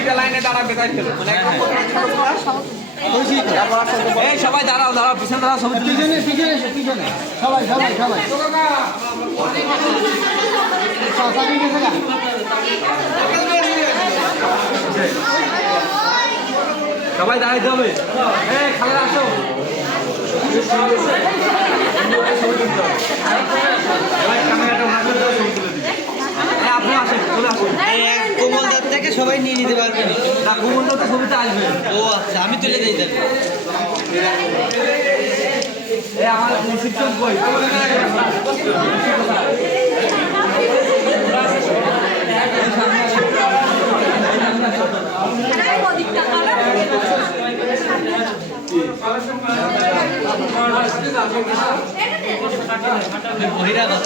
দুইটা লাইনে দাঁড়াবে তাই তো এই সবাই দাঁড়াও দাঁড়াও পিছনে দাঁড়াও সবাই পিছনে পিছনে পিছনে সবাই সবাই সবাই সবাই দাঁড়াইতে হবে এই খালা আসো আপনি আসেন চলে আসুন কোমলদার থেকে সবাই নিয়ে নিতে পারবেন না কোমলদার তো ছবিতে আসবে ও আচ্ছা আমি তুলে দিই তাহলে এই আমার রিসিপশন কই বহিরাগত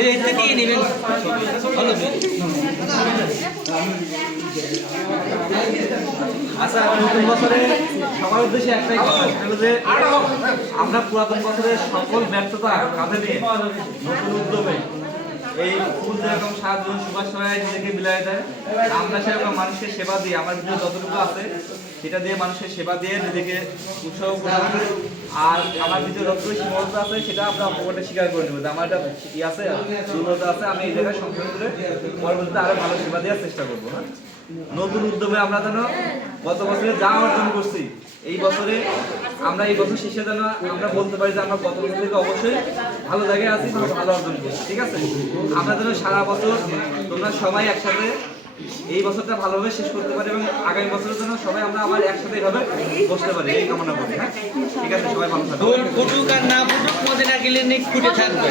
এতে দিয়ে নেবেন ভালো আচ্ছা নতুন বছরে সবার উদ্দেশ্যে একটাই কথা হলো যে আমরা পুরাতন বছরের সকল ব্যর্থতা কাঁধে নিয়ে নতুন উদ্যমে এই ফুল যেরকম সাহায্য সুভাষ সহায় নিজেকে মিলাই দেয় আমরা সেরকম মানুষের সেবা দিই আমার ভিতরে যতটুকু আছে সেটা দিয়ে মানুষের সেবা দিয়ে নিজেকে উৎসাহ করা আর আমার ভিতরে যতটুকু সীমাবদ্ধ আছে সেটা আমরা অপরটা স্বীকার করে নেবো আমার একটা ই আছে দুর্বলতা আছে আমি এই জায়গায় সংশোধন করে পরবর্তীতে আরো ভালো সেবা দেওয়ার চেষ্টা করবো হ্যাঁ নতুন উদ্যমে আমরা যেন গত বছরে যা অর্জন করছি এই বছরে আমরা এই বছর শেষে যেন আমরা বলতে পারি যে আমরা গত বছর থেকে অবশ্যই ভালো জায়গায় আছি ভালো অর্জন করছি ঠিক আছে আমরা যেন সারা বছর তোমরা সবাই একসাথে এই বছরটা ভালোভাবে শেষ করতে পারি এবং আগামী বছরের জন্য সবাই আমরা আবার একসাথে এইভাবে বসতে পারি এই কামনা করি হ্যাঁ ঠিক আছে সবাই ভালো থাকবেন ফুটুক আর না ফুটুক মদিনা ক্লিনিক ফুটে থাকবে